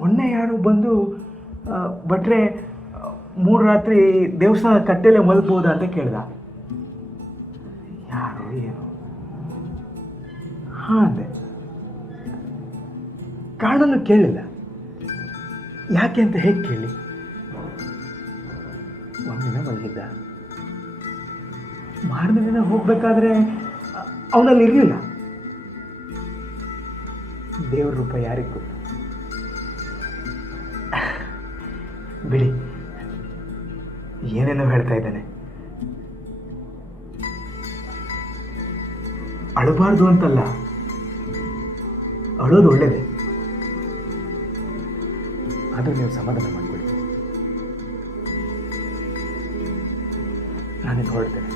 ಮೊನ್ನೆ ಯಾರು ಬಂದು ಭಟ್ರೆ 3 ರಾತ್ರಿ ದೇವಸ್ಥಾನ ಕಟ್ಟೆಲೆ ಮಲ್ಬೋದಾ ಅಂತ ಕೇಳ್ದ. ಯಾರು ಏನು ಹಾಂ ಅಂದೆ. ಕಾರಣನೂ ಕೇಳಲಿಲ್ಲ. ಯಾಕೆ ಅಂತ ಹೇಗೆ ಕೇಳಿ? ಒಂದಿನ ಮಲಗಿದ್ದ, ಮಾರನೇ ದಿನ ಹೋಗ್ಬೇಕಾದ್ರೆ ಅವನಲ್ಲಿ ಇರಲಿಲ್ಲ. ದೇವ್ರ ರೂಪ ಯಾರಿಗೂ ಗೊತ್ತು. ಬಿಡಿ, ಏನೇನೋ ಹೇಳ್ತಾ ಇದ್ದಾನೆ. ಅಳಬಾರ್ದು ಅಂತಲ್ಲ, ಅಳೋದು ಒಳ್ಳೇದೇ. ಆದರೂ ನೀವು ಸಮಾಧಾನ ಮಾಡ್ಕೊಳ್ಳಿ. ನಾನಿನ್ನು ಹೊರಡ್ತೇನೆ.